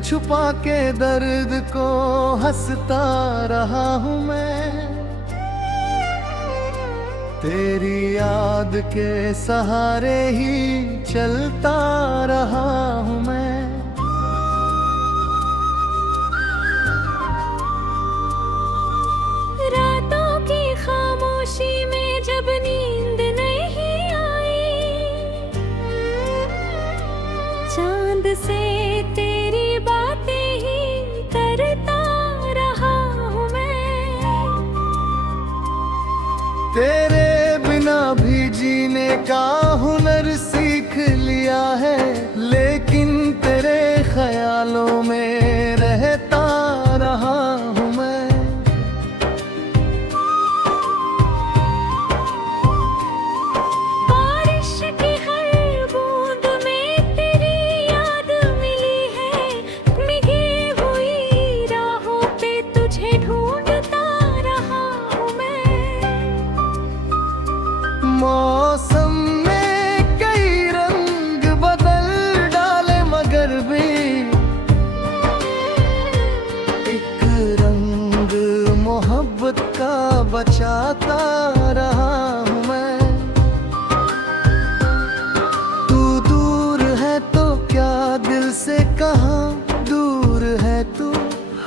छुपा के दर्द को हंसता रहा हूँ मैं। तेरी याद के सहारे ही चलता रहा हूँ मैं। रातों की खामोशी में जब नींद नहीं आई, चांद से तेरी बातें ही करता रहा हूँ मैं। तेरे बिना भी जीने का हुनर सीख लिया है, लेकिन तेरे ख्यालों में रहता रहा हूँ मैं। बारिश की हर बूंद में तेरी याद मिली है, भीगी हुई राहों पे तुझे ढूंढता रहा हूँ मैं। मौसम में कई रंग बदल डाले मगर भी एक रंग मोहब्बत का बचाता रहा हूँ मैं। तू दूर है तो क्या दिल से कहाँ दूर है तू,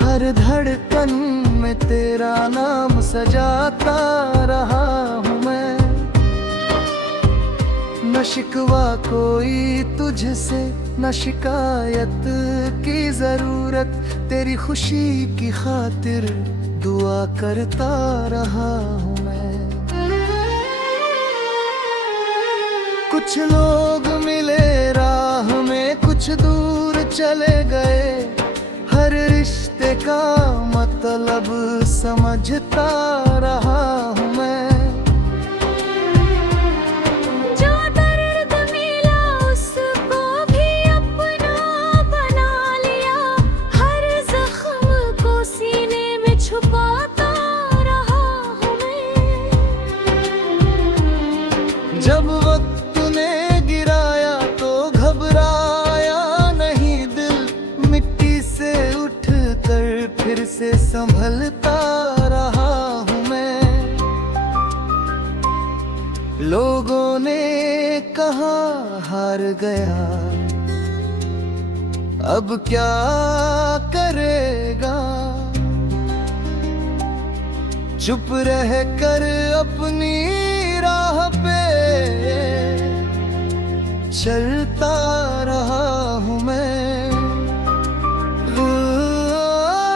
हर धड़कन में तेरा नाम सजाता रहा हूँ मैं। न शिकवा कोई तुझसे, न शिकायत की जरूरत, तेरी खुशी की खातिर दुआ करता रहा हूँ मैं। कुछ लोग मिले राह में, कुछ दूर चले गए, हर रिश्ते का मतलब समझता रहा हूँ मैं। जब वक्त ने गिराया तो घबराया नहीं दिल, मिट्टी से उठ कर फिर से संभलता रहा हूँ मैं। लोगों ने कहा हार गया, अब क्या करेगा, चुप रह कर अपनी राह पे चलता रहा हूँ मैं।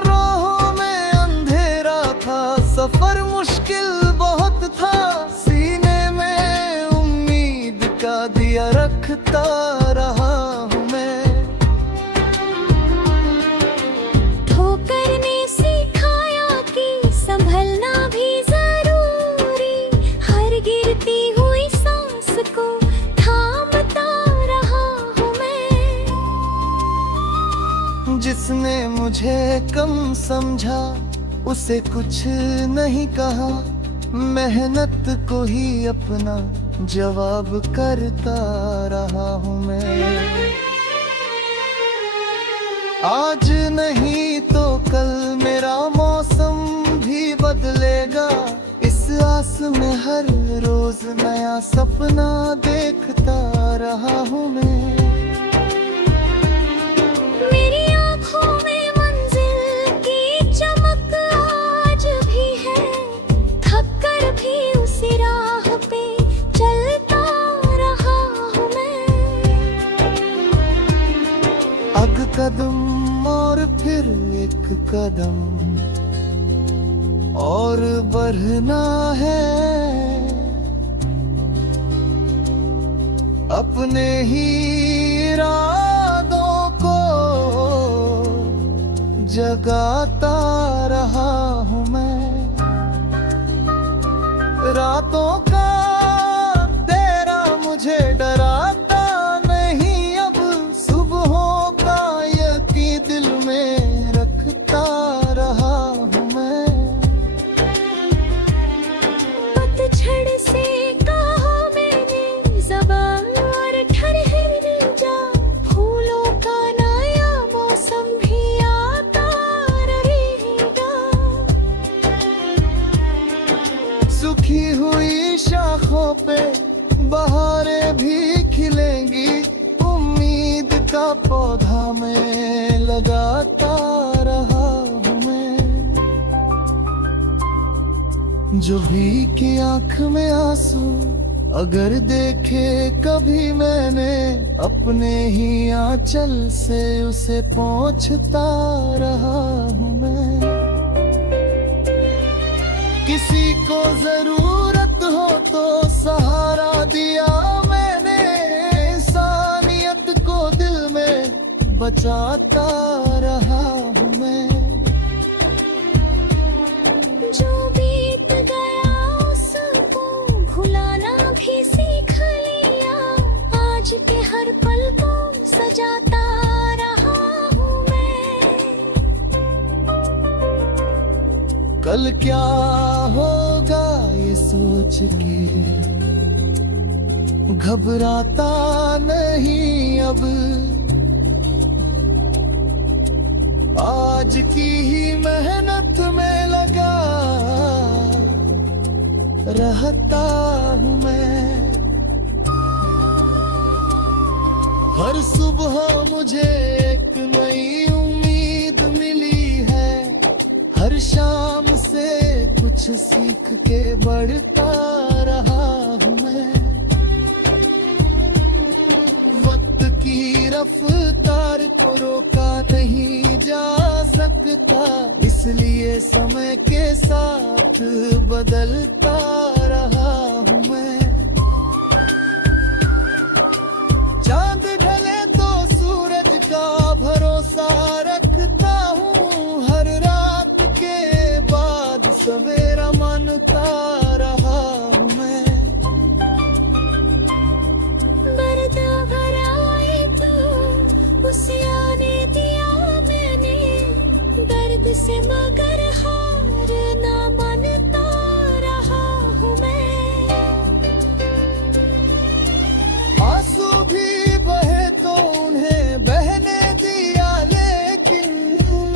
राहों में अंधेरा था, सफर मुश्किल बहुत था, सीने में उम्मीद का दिया रखता रहा हूँ मैं। ठोकर ने सिखाया कि संभलना भी जरूरी, हर गिरती हुई सांस को थामता रहा हूँ मैं। जिसने मुझे कम समझा उसे कुछ नहीं कहा, मेहनत को ही अपना जवाब करता रहा हूँ मैं। आज नहीं तो कल मेरा मौसम भी बदलेगा, इस आस में हर रोज नया सपना देखता रहा हूँ मैं। मेरी आँखों में मंजिल की चमक आज भी है, थक कर भी उसी राह पे चलता रहा हूँ मैं। अब कदम और फिर एक कदम और बढ़ना है, अपने ही इरादों को जगाता रहा हूँ मैं। रातों का अंधेरा मुझे डराता नहीं, अब सुबहों का यकीन दिल में रखता रहा हूँ मैं। पतझड़ से कहा मैंने ज़बान और ठहर जा, फूलों का नया मौसम भी जो भी की आंख में आंसू अगर देखे कभी मैंने, अपने ही आंचल से उसे पोंछता रहा हूँ मैं। किसी को जरूरत हो तो सहारा दिया मैंने, इंसानियत को दिल में बचाता रहा हूँ मैं। जो बीत गया उसको भुलाना भी सीख लिया, आज के हर पल को सजाता रहा हूँ मैं। कल क्या होगा ये सोच के घबराता नहीं अब, आज की ही मेहनत में लगा रहता हूँ मैं। हर सुबह मुझे एक नई उम्मीद मिली है, हर शाम से कुछ सीख के बढ़ता रहा हूँ मैं। वक्त की रफ्तार को रोका नहीं जा सकता, इसलिए समय के साथ बदलता रहा हूँ मैं। चांद ढले तो सूरज का भरोसा रखता हूँ, हर रात के बाद सवेरा मानता रहा हूँ मैं। पर्दा भरा आए तो उसे आने दिया मैंने, दर्द से मगर हार ना मानता रहा हूँ मैं। आंसू भी बहे तो उन्हें बहने दिया, लेकिन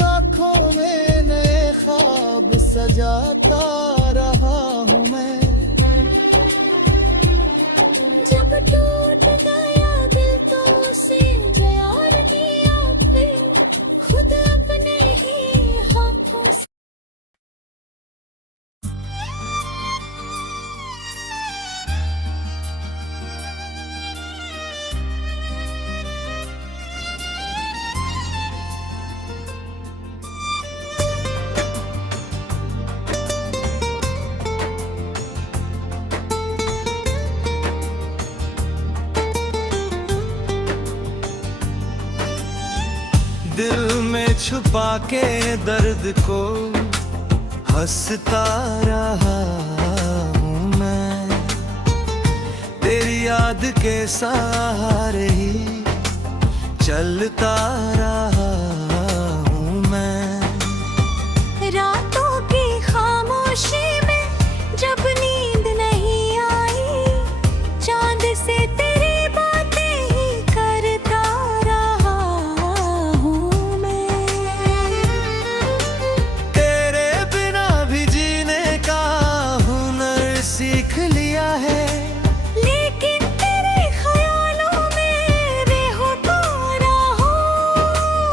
आंखों में नए ख्वाब सजाता रहा हूँ मैं। जब टूट गया दिल तो उसे जयार किया फिर, खुद अपने ही हाथों से। दिल में छुपा के दर्द को हंसता रहा हूँ मैं, तेरी याद के सहारे ही चलता रहा हूँ मैं। रातों की खामोशी में जब नींद नहीं आई, चांद से तेरी बातें ही करता रहा हूँ मैं। तेरे बिना भी जीने का हुनर सीख लिया है, लेकिन तेरे ख्यालों में बेहोता रहा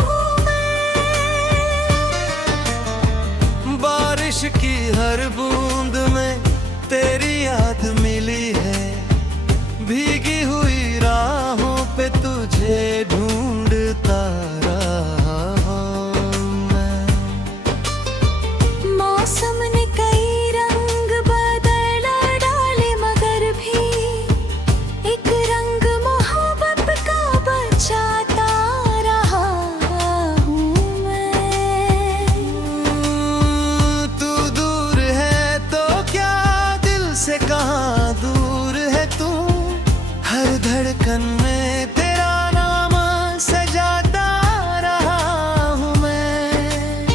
हूँ मैं। बारिश की हर बूंद में तेरी याद मिली है, भीगी हुई राहों पे तुझे ढूंढता रहा हूँ मैं। मौसम ने कई रंग बदल डाले मगर भी एक रंग मोहब्बत का बचाता रहा हूँ मैं। तू दूर है तो क्या दिल से कहाँ दूर है तू, हर धड़कन में तेरा नाम सजाता रहा हूँ मैं।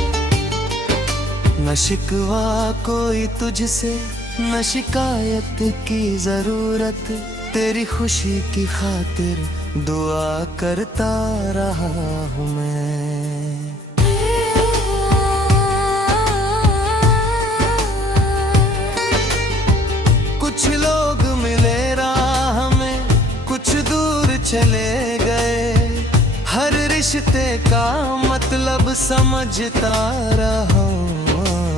न शिकवा कोई तुझसे, न शिकायत की जरूरत, तेरी खुशी की खातिर दुआ करता रहा हूँ मैं। कुछ लोग मिले राह में, कुछ दूर चले गए, हर रिश्ते का मतलब समझता रहा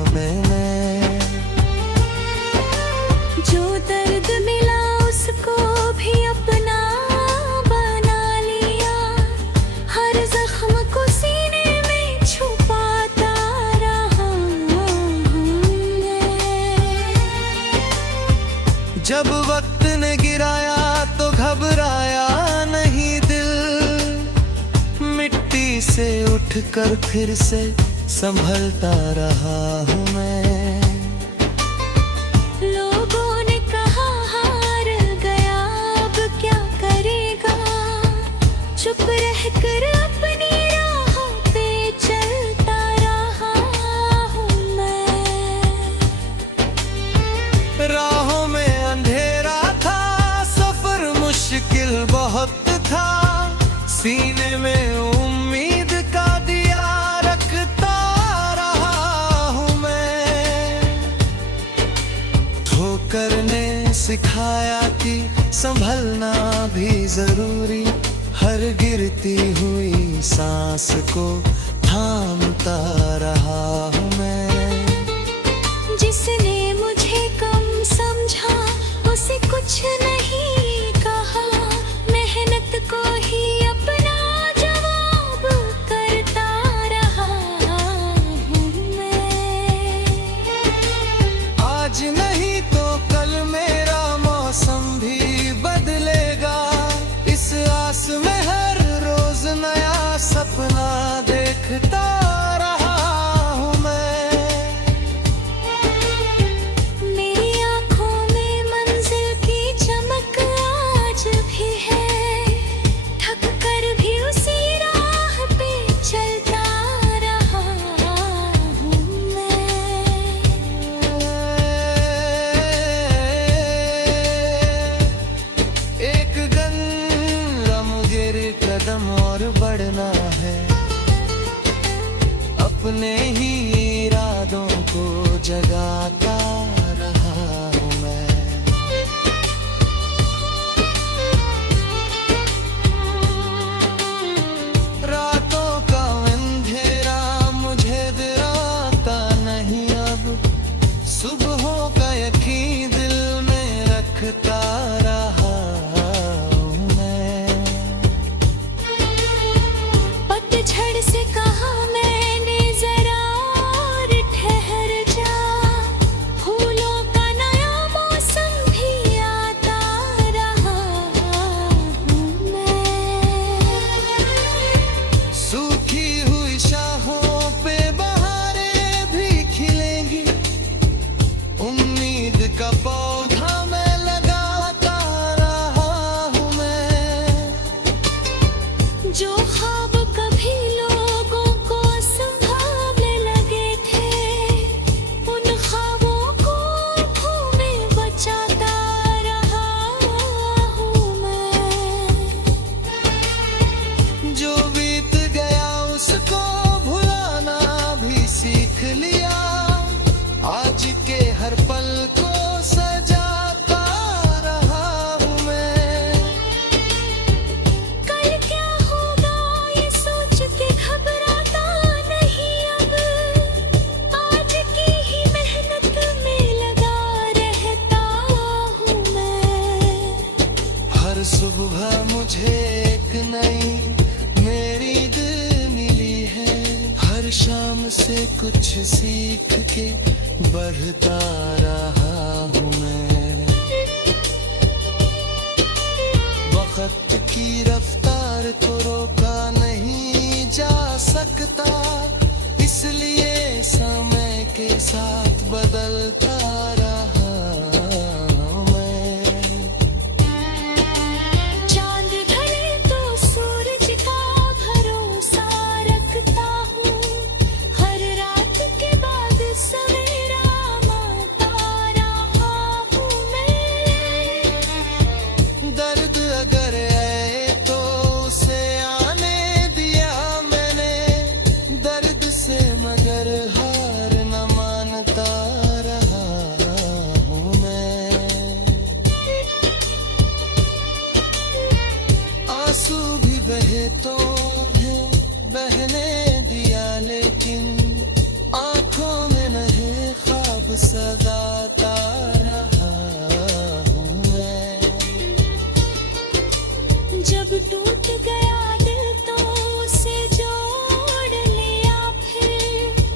मैंने। जब वक्त ने गिराया तो घबराया नहीं दिल, मिट्टी से उठकर फिर से संभलता रहा हूँ मैं। लोगों ने कहा हार गया, अब क्या करेगा, चुप रहकर अपनी राहों पे चलता रहा हूँ मैं। राहों में अंधेरा था, सफर मुश्किल बहुत था, सीने में उम्मीद का दिया रखता रहा हूँ मैं। ठोकर ने सिखाया कि संभलना भी जरूरी, हर गिरती हुई सांस को थामता रहा हूँ मैं। जिसने मुझे कम समझा उसे कुछ नहीं कहा, मेहनत को ही अपना जवाब करता रहा हूँ मैं। आज नहीं तो कल मेरा मौसम भी बदलेगा, इस आस में हर रोज नया सपना देखता रहा हूँ मैं। मेरी आँखों में मंजिल की चमक आज भी है, थक कर भी उसी राह पे चलता रहा हूँ मैं। एक गम गिर कदम और बढ़ना है, अपने ही इरादों को जगाता रहा हूँ मैं। रातों का अंधेरा मुझे डराता नहीं अब, सुबहों का यकीन दिल में रखता रहा हूँ मैं। पतझड़ से कहा मैंने जरा और ठहर जा, फूलों का नया मौसम भी आता रहा हूँ मैं। सूखी हुई शाहों पे बहारें भी खिलेंगी, उम्मीद का पौधा मैं लगाता रहा हूँ मैं। जो ख्वाब कभी लोगों को संभालने लगे थे, उन ख्वाबों को आँखों में बचाता रहा हूँ मैं। जो बीत गया उसको भुलाना भी सीख लिया, आज के हर पल को सजाता रहा हूँ मैं। कल क्या होगा ये सोच के घबराता नहीं अब, आज की ही मेहनत में लगा रहता हूँ मैं। हर सुबह मुझे एक नई मेरी दिल मिली है, हर शाम से कुछ सीख के बढ़ता रहा हूँ मैं। वक्त की रफ्तार को रोका नहीं जा सकता, इसलिए समय के साथ बदलता रहा हूँ मैं। चांद ढले तो सूरज का भरोसा रखता हूँ, हर रात के बाद सवेरा माता रहा हूँ मैं। दर्द अगर आए तो उसे आने दिया मैंने, दर्द से मगर हार न मानता रहा हूँ मैं। आंसू भी बहे तो है बहने दिया, लेकिन आंखों में नहीं ख्वाब सजाता रहा हूँ मैं। जब टूट गया दिल तो उसे जोड़ लिया, फिर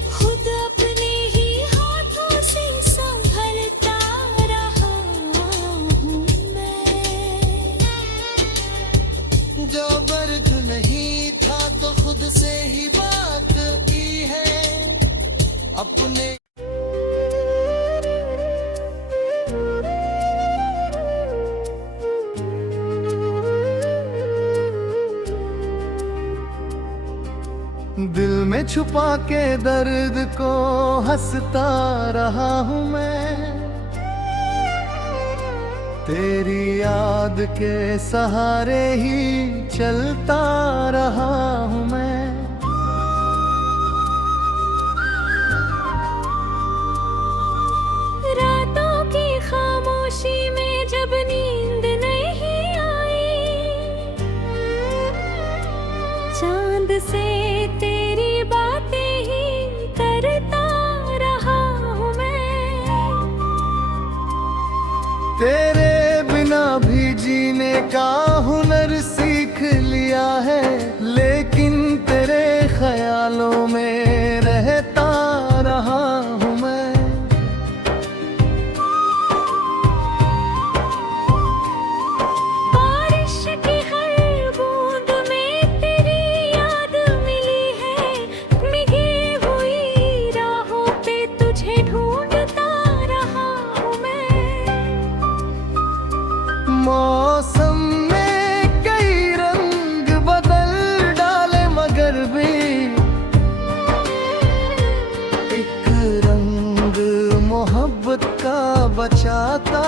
खुद अपने ही हाथों से संभलता रहा हूँ में छुपा के दर्द को हंसता रहा हूँ मैं। तेरी याद के सहारे ही चलता रहा हूँ मैं। रातों की खामोशी में जब नींद नहीं आई, चांद से तेरी बातें ही करता रहा हूँ मैं। तेरे बिना भी जीने का हुनर सीख लिया है, लेकिन तेरे ख्यालों में रहता रहा हूँ मैं। बारिश की हर बूंद में तेरी याद मिली है, भीगी हुई राहों पे तुझे ढूंढता रहा हूँ मैं। मौसम में कई रंग बदल डाले मगर भी एक रंग मोहब्बत का बचाता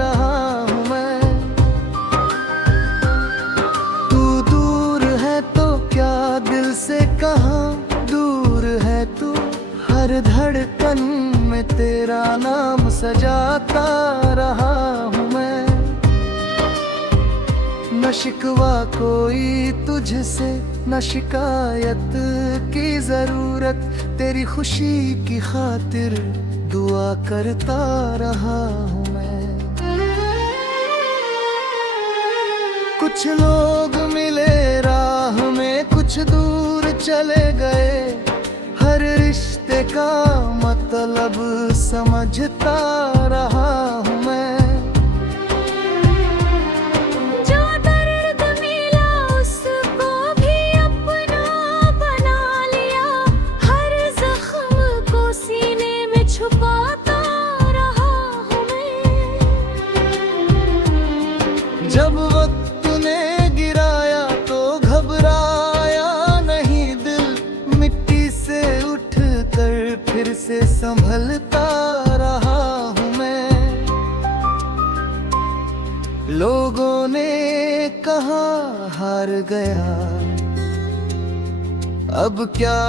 रहा हूँ मैं। तू दूर है तो क्या दिल से कहाँ दूर है तू, हर धड़कन में तेरा नाम सजाता रहा हूँ मैं। न शिकवा कोई तुझसे, न शिकायत की जरूरत, तेरी खुशी की खातिर दुआ करता रहा हूँ मैं। कुछ लोग मिले राह में, कुछ दूर चले गए, हर रिश्ते का मतलब समझता रहा हूँ मैं। जब वक्त ने गिराया तो घबराया नहीं दिल, मिट्टी से उठ कर फिर से संभलता रहा हूँ मैं। लोगों ने कहा हार गया, अब क्या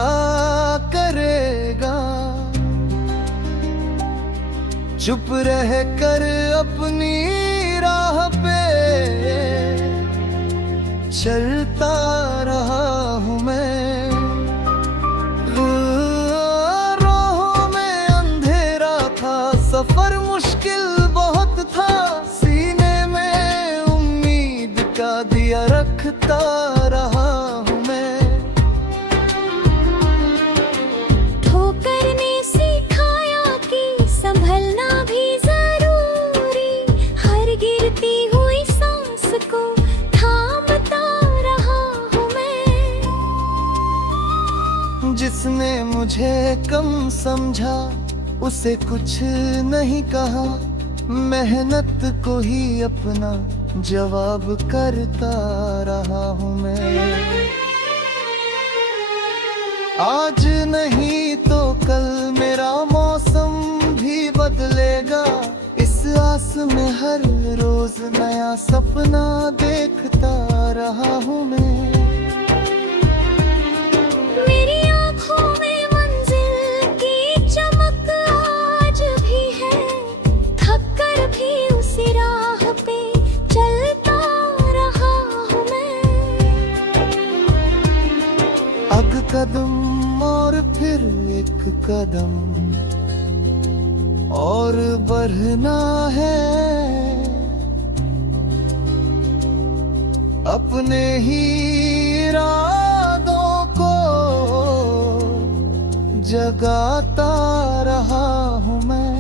करेगा, चुप रह कर अपनी राह पे चलता रहा हूँ मैं। राहों में अंधेरा था, सफर मुश्किल बहुत था, सीने में उम्मीद का दिया रखता रहा हूँ मैं। ठोकर ने सिखाया कि संभलना भी जरूरी, हर गिरती हुई सांस को थामता रहा हूँ मैं। जिसने मुझे कम समझा उसे कुछ नहीं कहा, मेहनत को ही अपना जवाब करता रहा हूँ मैं। आज नहीं तो कल मेरा मौसम भी बदलेगा, इस आस में हर रोज नया सपना देखता रहा हूँ मैं। मेरी आँखों में मंजिल की चमक आज भी है, थक कर भी उसी राह पे चलता रहा हूँ मैं। अब कदम और फिर एक कदम और बढ़ना है, अपने ही इरादों को जगाता रहा हूँ मैं।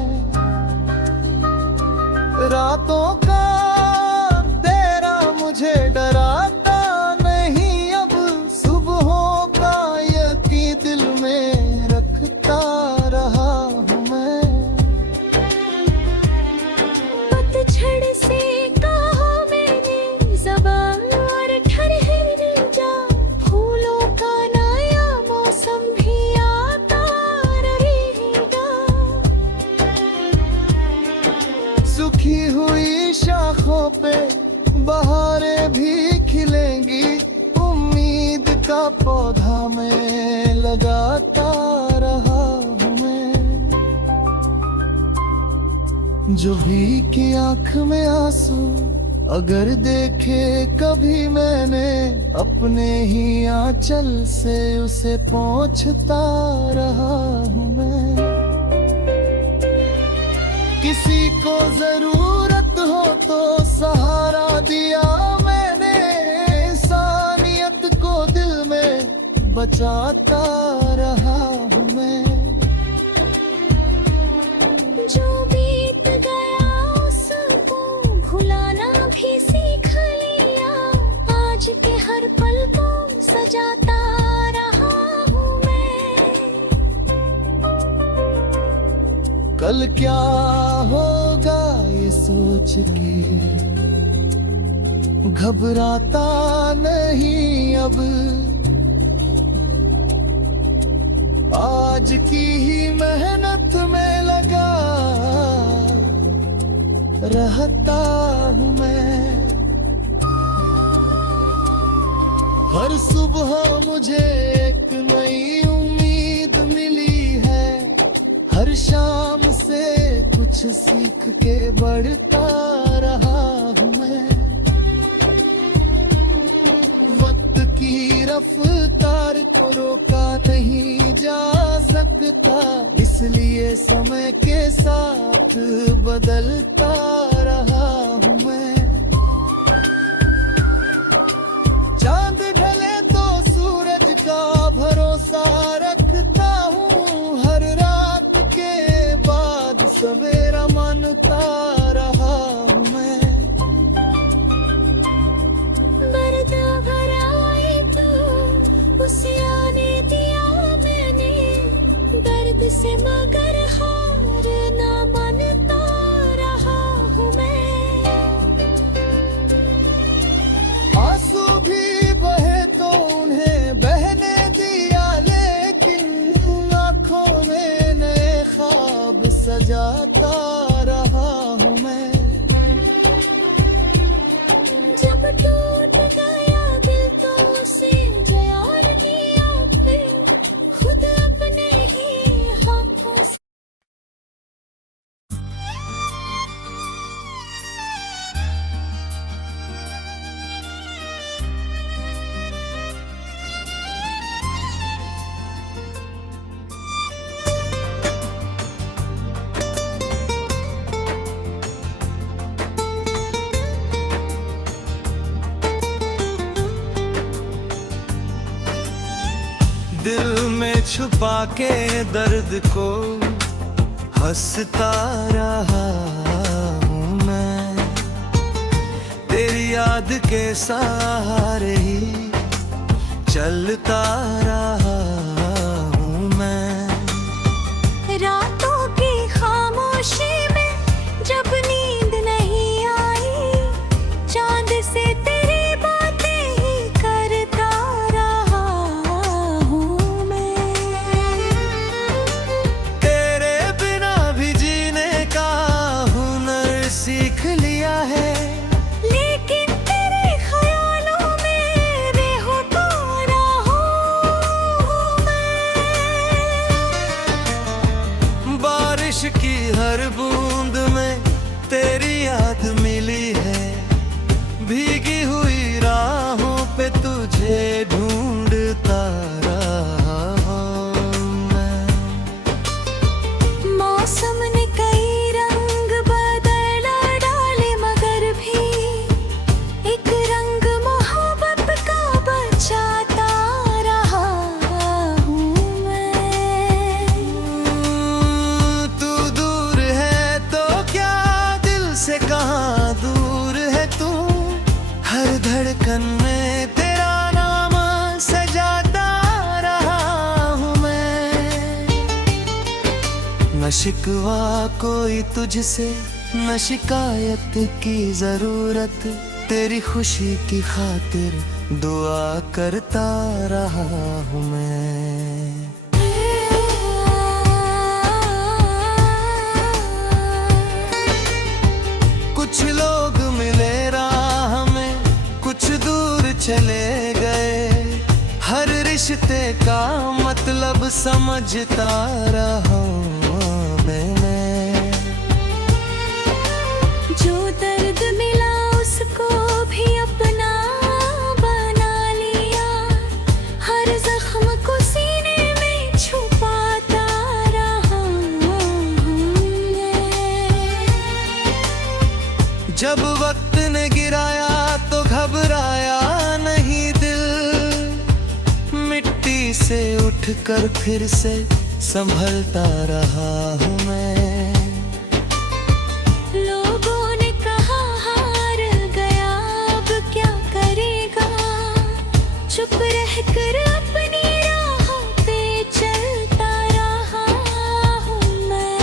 रातों का अंधेरा मुझे डराता नहीं, अब सुबहों का यकीन दिल में रखता रहा हूँ मैं। पतझड़ से कहा मैंने ज़बान और ठहर जा, फूलों का नया मौसम भी शाखों पे बहारें भी खिलेंगी, उम्मीद का पौधा मैं लगाता रहा हूँ मैं। जो भी की आंख में आंसू अगर देखे कभी मैंने, अपने ही आंचल से उसे पोंछता रहा हूँ मैं। किसी को जरूरत हो तो सहारा दिया मैंने, इंसानियत को दिल में बचाता रहा हूँ मैं। जो बीत गया उसको भुलाना भी सीख लिया, आज के हर पल को सजाता रहा हूँ मैं। कल क्या होगा ये सोच के घबराता नहीं अब, आज की ही मेहनत में लगा रहता हूँ मैं। हर सुबह मुझे एक नई उम्मीद मिली है, हर शाम से कुछ सीख के बढ़ता रहा हूँ मैं। वक्त की रफ्तार को रोका नहीं जा सकता, इसलिए समय के साथ बदलता रहा हूँ मैं। चांद ढले तो सूरज का भरोसा रखता हूँ, हर रात के बाद सवेरा मानता रहा हूँ मैं। बरदा भरा है तो उसे आने दिया मैंने, दर्द से मगर हार ना मानता रहा हूँ मैं। आंसू भी बहे तो उन्हें बहने दिया, लेकिन आंखों में नए ख्वाब सजाता रहा हूँ मैं। जब टूट गया दिल तो उसे जयार किया फिर, खुद अपने ही हाथों से। दिल में छुपा के दर्द को हंसता रहा हूँ मैं, तेरी याद के सहारे ही चलता रहा हूँ मैं। रातों की खामोशी में जब नींद नहीं आई, चांद से तेरी बातें ही करता रहा हूँ मैं। तेरे बिना भी जीने का हुनर सीख लिया है, लेकिन तेरे ख्यालों में बेहोता रहा हूँ मैं। बारिश की हर बूंद में तेरी याद मिली है, भीगी हुई राहों पे तुझे ढूंढता रहा हूँ मैं। मौसम ने कई रंग बदल डाले मगर भी एक रंग मोहब्बत का बचाता रहा हूँ मैं। तू दूर है तो क्या, दिल से कहाँ दूर है तू, हर धड़कन में तेरा नाम सजाता रहा हूँ मैं। न शिकवा कोई तुझसे, न शिकायत की जरूरत, तेरी खुशी की खातिर दुआ करता रहा हूँ मैं। कुछ लोग समझता रहा मैंने। जो दर्द मिला उसको भी अपना बना लिया, हर जख्म को सीने में छुपाता रहा मैं। जब वक्त ने गिराया तो घबराया नहीं दिल, मिट्टी से उठकर फिर से संभलता रहा हूँ मैं। लोगों ने कहा हार गया, अब क्या करेगा, चुप रहकर अपनी राहों पे चलता रहा हूँ मैं।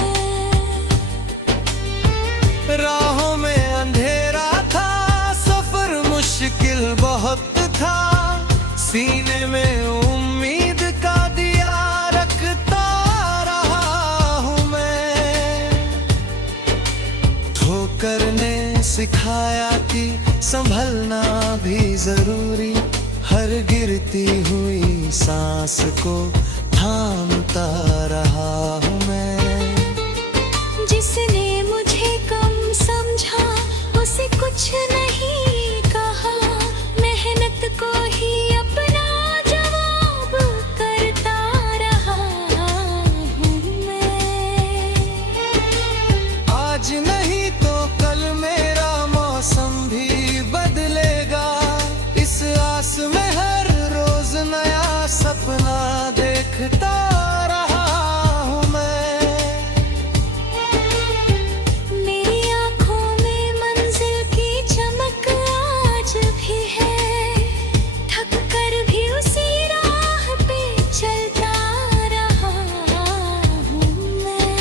राहों में अंधेरा था, सफर मुश्किल बहुत था, सीने में उम्मीद का दिया रखता रहा हूँ मैं। ठोकर ने सिखाया कि संभलना भी जरूरी, हर गिरती हुई सांस को थामता रहा हूँ मैं। जिसने मुझे कम समझा उसे कुछ नहीं कहा, मेहनत को ही अपना जवाब करता रहा हूँ मैं। आज नहीं तो कल मेरा मौसम भी बदलेगा, इस आस में हर रोज नया सपना देखता रहा हूँ मैं। मेरी आँखों में मंजिल की चमक आज भी है, थक कर भी उसी राह पे चलता रहा हूँ मैं।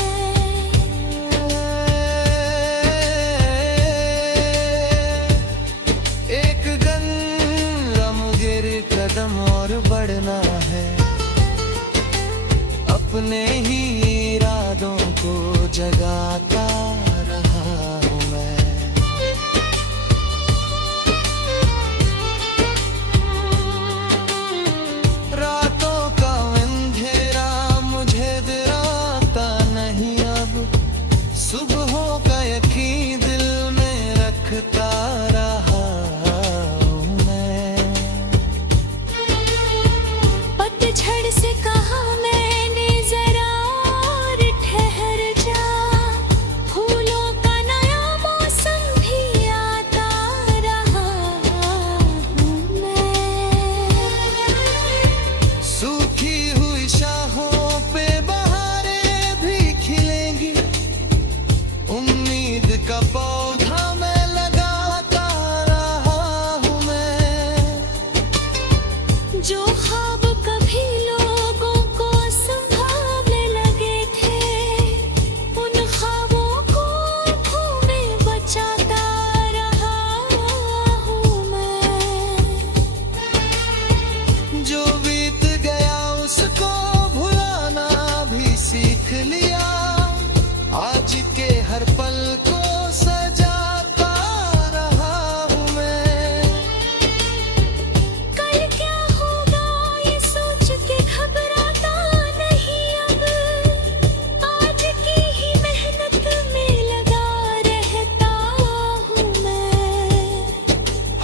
एक गम गिर कदम और बढ़ना है, अपने ही इरादों को जगाता रहा हूँ मैं। रातों का अंधेरा मुझे डराता नहीं अब, सुबहों का यकीन दिल में रखता रहा हूँ मैं। पतझड़ से कहा मैंने जरा और ठहर जा, फूलों का नया मौसम भी आता रहा हूँ मैं। सूखी हुई शाहों पे बहारें भी खिलेंगी, उम्मीद का पौधा मैं लगाता रहा हूँ मैं। जो ख्वाब कभी लोगों को संभालने लगे थे, उन ख्वाबों को आँखों में बचाता रहा हूँ मैं। जो बीत गया उसको भुलाना भी सीख लिया, आज के हर पल को सजाता रहा हूँ मैं। कल क्या होगा ये सोच के घबराता नहीं अब, आज की ही मेहनत में लगा रहता हूँ मैं।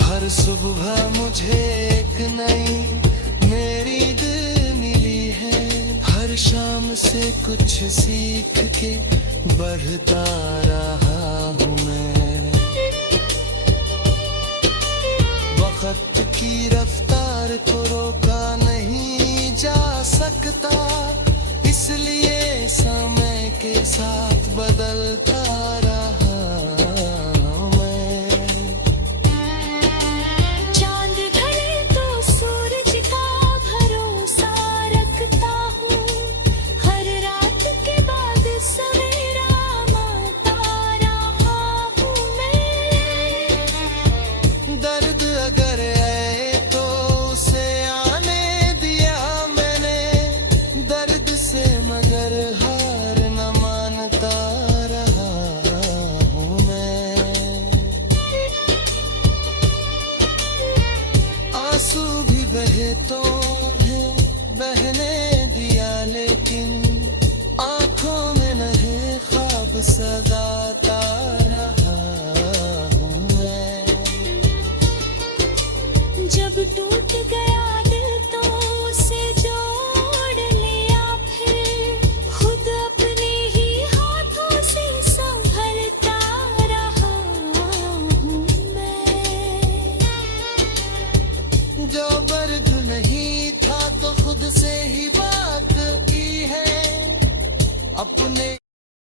हर सुबह मुझे एक नई मेरी दिल मिली है, हर शाम से कुछ सीख के बढ़ता रहा हूँ मैं। वक्त की रफ्तार को रोका नहीं जा सकता, इसलिए समय के साथ बदलता रहा हूँ मैं। चांद ढले तो सूरज का भरोसा रखता हूँ, हर रात के बाद सवेरा माता रहा हूँ मैं। दर्द अगर आए तो उसे आने दिया मैंने, दर्द से मगर हार न मानता रहा सदाता रहा हूँ मैं। जब टूट गया